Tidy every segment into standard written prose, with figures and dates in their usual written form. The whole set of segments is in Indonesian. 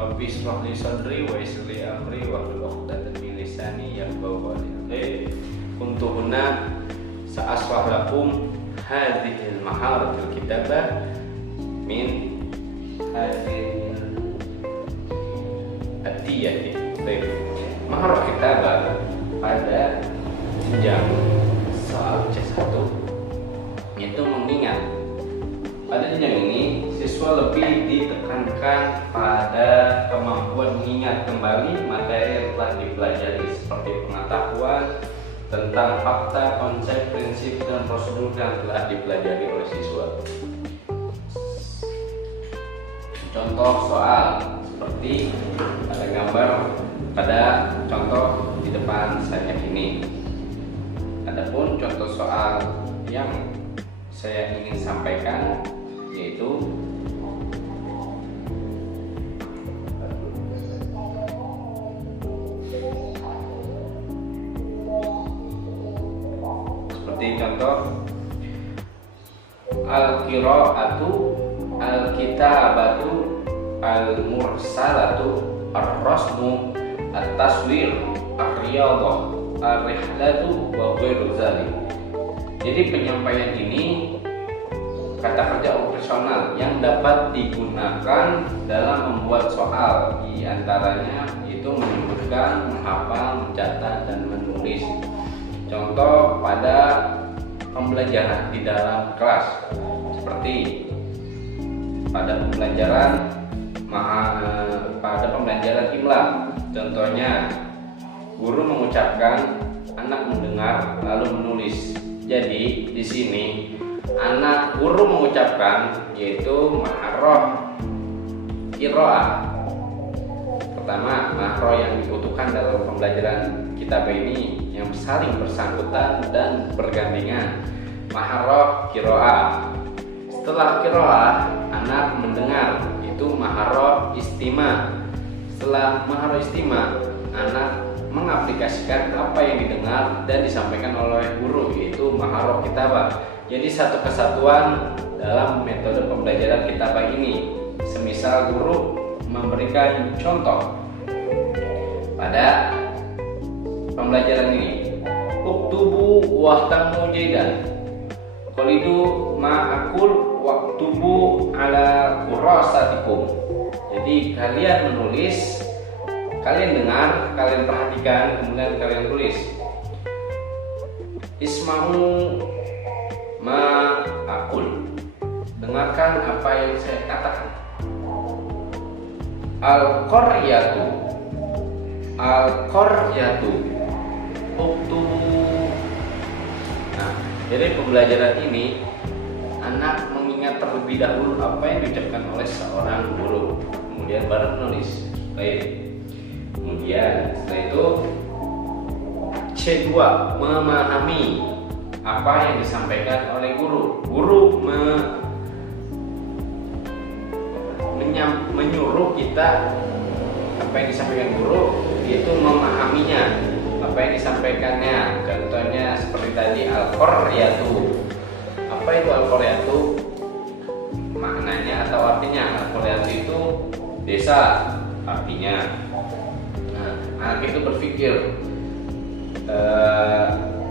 Rabbi ishrah li sadri wa yassir li amri wahlul 'uqdatam min lisani yafqahu qawli. Kuntu huna sa'ashrah lakum hadhihi al-maharatil kitabah min hadhihi at-tiyati. Maharah kitabah pada jenjang soal C1 yaitu mengingat. Pada jenjang ini siswa lebih ditekankan pada kemampuan mengingat kembali materi yang telah dipelajari seperti pengetahuan tentang fakta, konsep, prinsip, dan prosedur yang telah dipelajari oleh siswa. Contoh soal seperti pada gambar pada contoh di depan saya ini. Adapun contoh soal yang saya ingin sampaikan yaitu seperti contoh al-qira'atu, al-kitabatu, al-mursalatu, ar-rasmu, at-taswir, ar-riyadah, ar-rihlatu, wa ghairu dzalik. Jadi penyampaian ini kata kerja operasional yang dapat digunakan dalam membuat soal, di antaranya itu menyebutkan, menghafal, mencatat, dan menulis. Contoh pada pembelajaran di dalam kelas seperti pada pembelajaran imla. Contohnya guru mengucapkan, anak mendengar lalu menulis. Jadi di sini anak guru mengucapkan yaitu maharah qiraah. Pertama, maharah yang dibutuhkan dalam pembelajaran kitab ini yang saling bersangkutan dan bergandengan. Maharah qiraah. Setelah qiraah, anak mendengar, itu maharah istima'. Setelah maharah istima', anak mengaplikasikan apa yang didengar dan disampaikan oleh guru, yaitu maharah kitabah. Jadi satu kesatuan dalam metode pembelajaran kitabah ini. Semisal guru memberikan contoh pada pembelajaran ini, uktubu wahtamu jaidan, qalidu ma'akul waktubu ala kurasatikum. Jadi kalian menulis, kalian dengar, kalian perhatikan, kemudian kalian tulis. Isma'u ma'akul, dengarkan apa yang saya katakan. Al-qaryatu, al-qaryatu, uktubu. Nah, jadi pembelajaran ini anak mengingat terlebih dahulu apa yang diucapkan oleh seorang guru, kemudian baru menulis. Baik. Kemudian setelah itu C2, memahami apa yang disampaikan oleh guru. Guru menyuruh kita, apa yang disampaikan guru itu memahaminya, apa yang disampaikannya. Contohnya seperti tadi al-qaryatu. Apa itu al-qaryatu? Maknanya atau artinya, al-qaryatu itu desa artinya. Anak itu berpikir,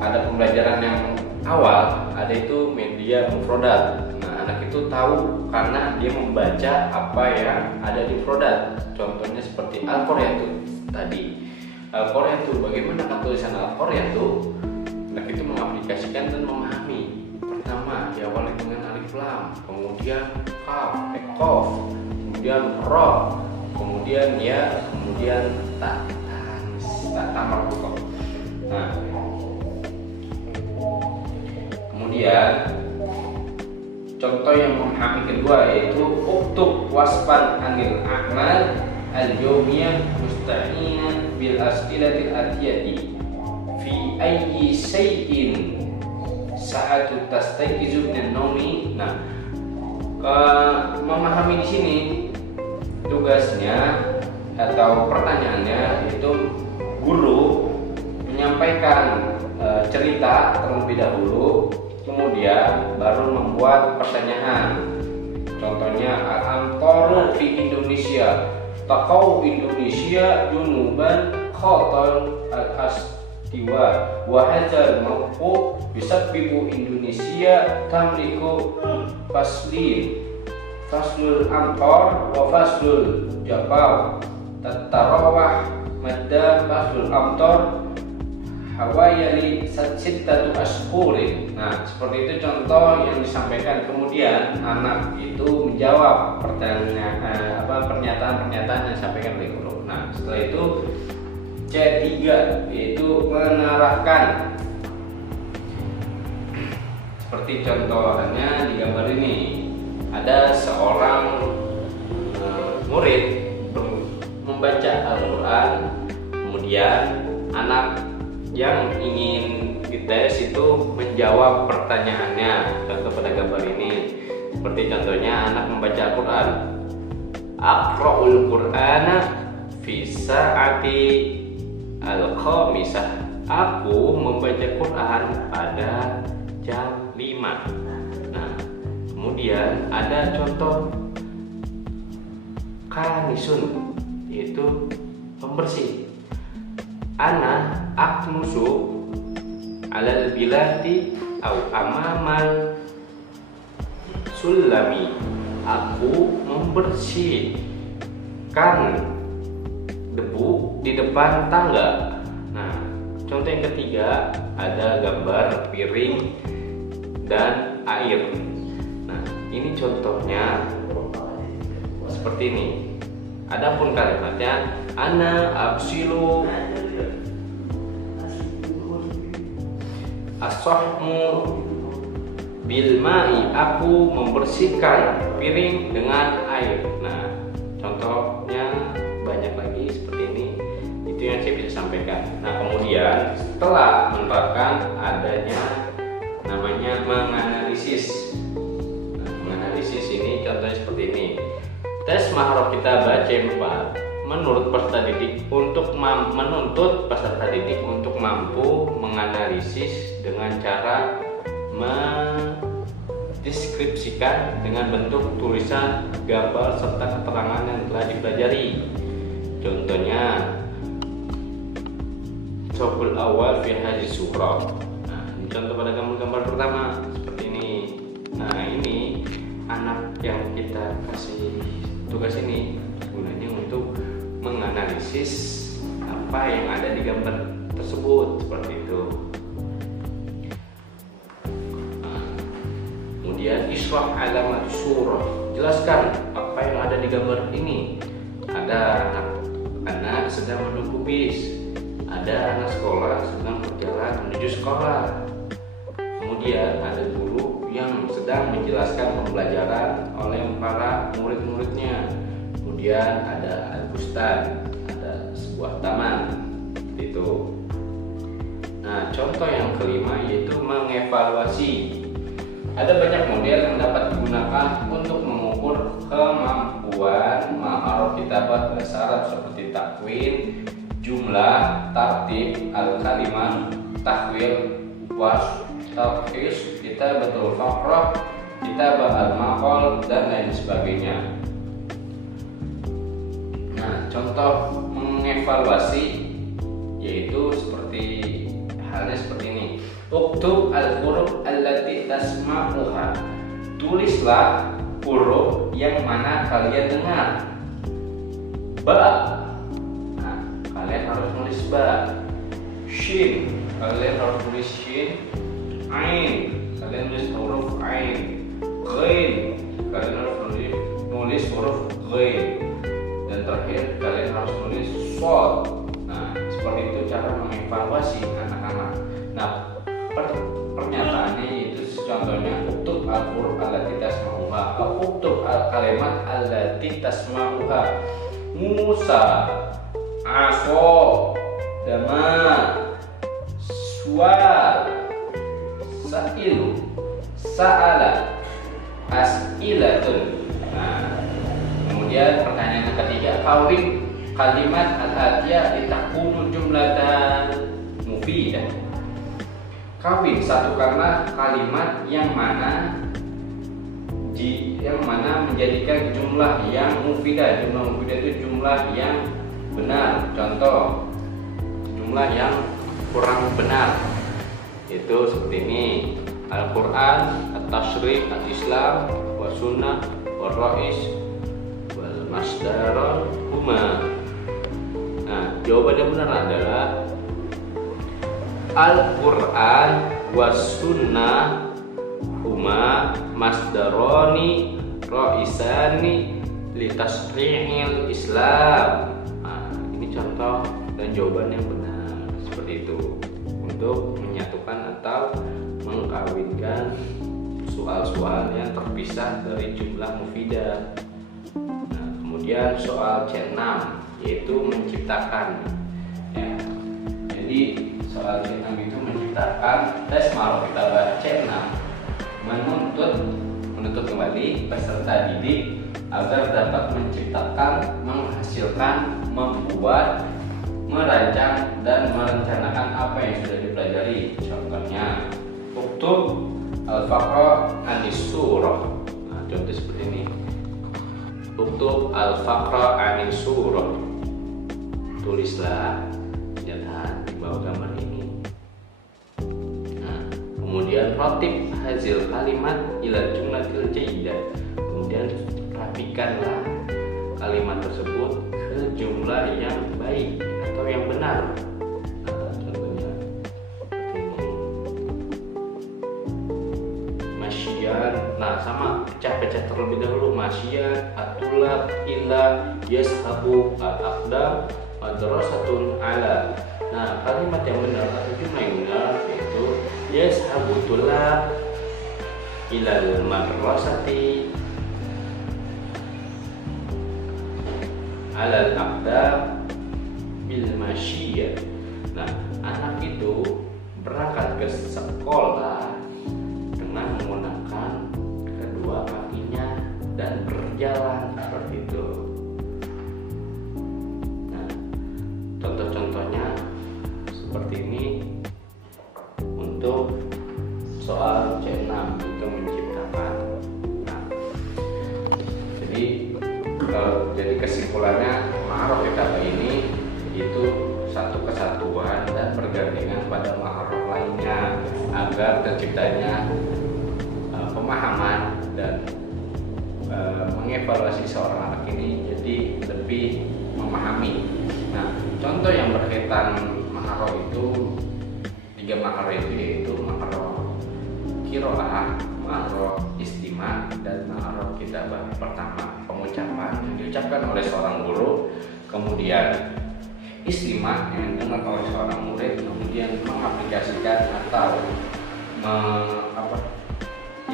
ada pembelajaran yang awal, ada itu media mufrodat. Nah, anak itu tahu karena dia membaca apa yang ada di mufrodat. Contohnya seperti al-qaryatu tadi. Al-qaryatu, bagaimana tulisan al-qaryatu? Anak itu mengaplikasikan dan memahami. Pertama, diawali dengan alif lam, kemudian qaf, kemudian ra, kemudian ya, kemudian ta. Tamar buka. Nah, kemudian contoh yang memahami kedua yaitu uktub wasfan anil a'mal al-yawmiyah musta'inah bil as'ilatil atiyati fi ayyi shay'in sa'atu tastayqizu min an-nawmi. Nah, memahami di sini tugasnya atau pertanyaannya itu guru menyampaikan cerita terlebih dahulu, kemudian baru membuat pertanyaan. Contohnya al-amtaru fi Indonesia taqau Indonesia junuban khoton al-astiwa wa hadzal mawqu yusabbibu Indonesia tamliku faslul amtar wa faslul jafar tatarawah madda faslul amtar hawayali sittatu ashhurin. Nah, seperti itu contoh yang disampaikan. Kemudian anak itu menjawab pernyataan-pernyataan yang disampaikan oleh guru. Nah, setelah itu C3 yaitu menerapkan. Seperti contohnya di gambar ini, ada seorang murid membaca Al-Quran, kemudian anak yang ingin dites itu menjawab pertanyaannya. Contoh pada gambar ini, seperti contohnya anak membaca Al-Quran, Aqra'ul Qur'ana fi sa'ati al-khamisah. Aku membaca Quran pada jam 5. Nah, kemudian ada contoh kanisun, yaitu pembersih. Ana aknusu alal bilati au amamal sulami. Aku membersihkan debu di depan tangga. Nah, contoh yang ketiga ada gambar piring dan air. Nah, ini contohnya seperti ini. Adapun kalimatnya ana absilu as-sahmu bil ma'i. Aku membersihkan piring dengan air. Nah, contohnya banyak lagi seperti ini. Itu yang saya bisa sampaikan. Nah, kemudian setelah menerapkan adanya namanya menganalisis. Nah, menganalisis ini contohnya seperti ini. Tes maharah kita baca 4 menurut peserta didik menuntut peserta didik untuk mampu menganalisis dengan cara mendeskripsikan dengan bentuk tulisan, gambar serta keterangan yang telah dipelajari. Contohnya Sobul awal fi hadis surah. Nah, ini contoh pada gambar pertama seperti ini. Nah, ini anak yang kita kasih tugas ini gunanya untuk menganalisis apa yang ada di gambar tersebut, seperti itu. Kemudian isyrah alamat surah, jelaskan apa yang ada di gambar ini. Ada anak sedang menunggu bis, ada anak sekolah sedang berjalan menuju sekolah, kemudian ada guru yang sedang menjelaskan pembelajaran oleh para murid-muridnya, kemudian ada al-bustan, ada sebuah taman, itu. Nah, contoh yang kelima yaitu mengevaluasi. Ada banyak model yang dapat digunakan untuk mengukur kemampuan maharah kitabah bahasa Arab seperti takwin, jumlah, tartib, al-kalimah, tahwil, was, talqis, kitabatul faqrah, kitabah al-maqal, dan lain sebagainya. Nah, contoh mengevaluasi yaitu halnya seperti ini. Uktub al-huruf allati tasma'uha. Tulislah huruf yang mana kalian dengar. Ba. Nah, kalian harus nulis ba. Shin, kalian harus tulis shin. Ain, kalian tulis huruf ain. Ghain, kalian harus nulis huruf ghain. Dan terakhir kalian harus tulis shad. Nah, seperti itu cara mengevaluasi anak-anak. Nah, pernyataannya yaitu contohnya uktub al-huruf allati tasma'uha, uktub al-kalimat allati tasma'uha. Musa, aso, dama, sual, sa'ilu, sa'ala, as'ilatun. Nah, kemudian pertanyaan yang ketiga, kawin kalimat al-atiyah litakunu jumlatan mufidah. Kawin satukanlah kalimat yang mana yang mana menjadikan jumlah yang mufidah. Jumlah mufidah itu jumlah yang benar. Contoh, jumlah yang kurang benar itu seperti ini: Al-Quran, At-Tashri', Al-Islam, Wa-Sunnah, Wa-Ra'is, Wal-Masdaron huma. Nah, jawaban yang benar adalah Al-Quran Was-Sunnah huma masdaroni ra'isani litasrihil Islam. Nah, ini contoh dan jawaban yang benar seperti itu, untuk menyatukan atau mengkawinkan soal-soal yang terpisah dari jumlah mufidah. Nah, kemudian soal C6 yaitu menciptakan, ya. Jadi soal C6 itu menciptakan. Kalau kita bahas C6, menuntut kembali peserta didik agar dapat menciptakan, menghasilkan, membuat, merancang, dan merencanakan apa yang sudah dipelajari. Contohnya, uktub al-faqra anis surah. Nah, contoh seperti ini: uktub al-faqra anis surah. Tulislah, lihat di bawah gambar ini. Nah, kemudian ratib hazil kalimat ila jumlatil jayyidah. Kemudian rapikanlah kalimat tersebut ke jumlah yang baik atau yang benar. Nah, contohnya ini masyian. Nah, sama pecah-pecah terlebih dahulu: masyian, atulab, illa, yashabu, al-aqdam, madrasatun ala. Nah, kalimat yang benar atau jumlah yang benar yaitu yashabu tulab ilal madrasati alal aqdam bil masyiyah. Nah, anak itu berangkat ke sekolah dengan menggunakan kedua kakinya dan berjalan seperti itu. Nah, contoh-contohnya seperti ini untuk soal C6 untuk menciptakan. Nah, jadi kesimpulannya, ma'aruf kitabah ini itu satu kesatuan dan bergandengan pada ma'aruf lainnya agar terciptanya pemahaman dan mengevaluasi seorang anak ini jadi lebih memahami. Nah, contoh yang berkaitan ma'aruf itu, 3 ma'aruf itu yaitu ma'aruf qiraah, ma'aruf istima', dan ma'aruf kitabah. Pertama, pengucapan yang diucapkan oleh seorang guru, kemudian istima' yang didengar oleh seorang murid, kemudian mengaplikasikan atau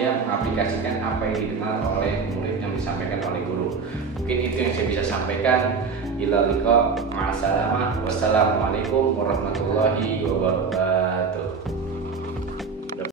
mengaplikasikan apa yang didengar oleh murid yang disampaikan oleh guru. Mungkin itu yang saya bisa sampaikan. Ila liqa, ma'assalamah, wassalamualaikum warahmatullahi wabarakatuh.